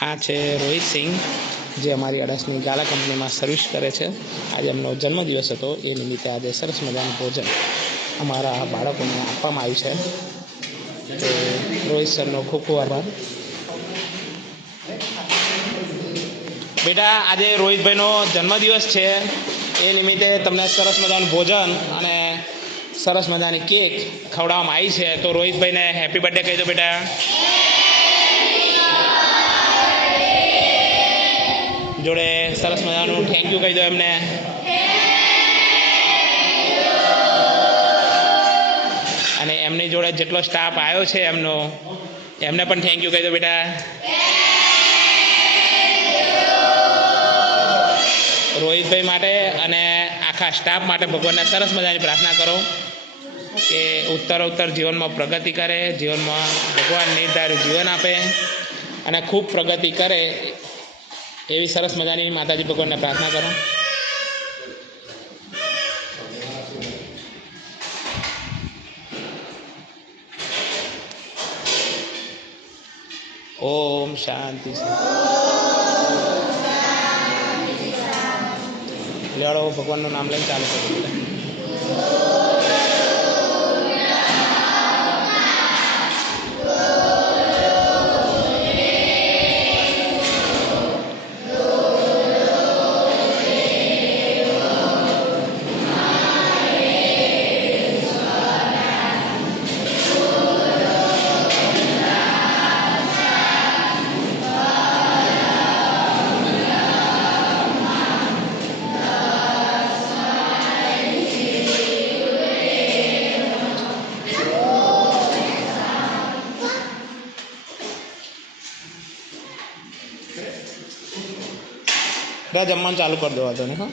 આ છે રોહિત સિંહ, જે અમારી અડાસની ગાલા કંપનીમાં સર્વિસ કરે છે. આજે એમનો જન્મદિવસ હતો, એ નિમિત્તે આજે સરસ મજાનું ભોજન અમારા બાળકોને આપવામાં આવ્યું છે. તો રોહિત સરનો ખૂબ ખૂબ આભાર. બેટા, આજે રોહિતભાઈનો જન્મદિવસ છે, એ નિમિત્તે તમને સરસ મજાનું ભોજન અને સરસ મજાની કેક ખવડાવવામાં આવી છે. તો રોહિતભાઈને હેપી બર્થડે કહી દો બેટા. જોડે સરસ મજાનું થેન્ક યુ કહી દો એમને. અને એમની જોડે જેટલો સ્ટાફ આવ્યો છે એમને પણ થેન્ક યુ કહી દો બેટા. રોહિતભાઈ માટે અને આખા સ્ટાફ માટે ભગવાનને સરસ મજાની પ્રાર્થના કરો કે ઉત્તરોત્તર જીવનમાં પ્રગતિ કરે, જીવનમાં ભગવાન નિર્ધારિત જીવન આપે અને ખૂબ પ્રગતિ કરે, એવી સરસ મજાની માતાજી ભગવાનને પ્રાર્થના કરો. ઓમ શાંતિ. લેવડો ભગવાનનું નામ લઈને ચાલુ કરો. જમવાનું ચાલુ કરી દો વાતો ને. હા,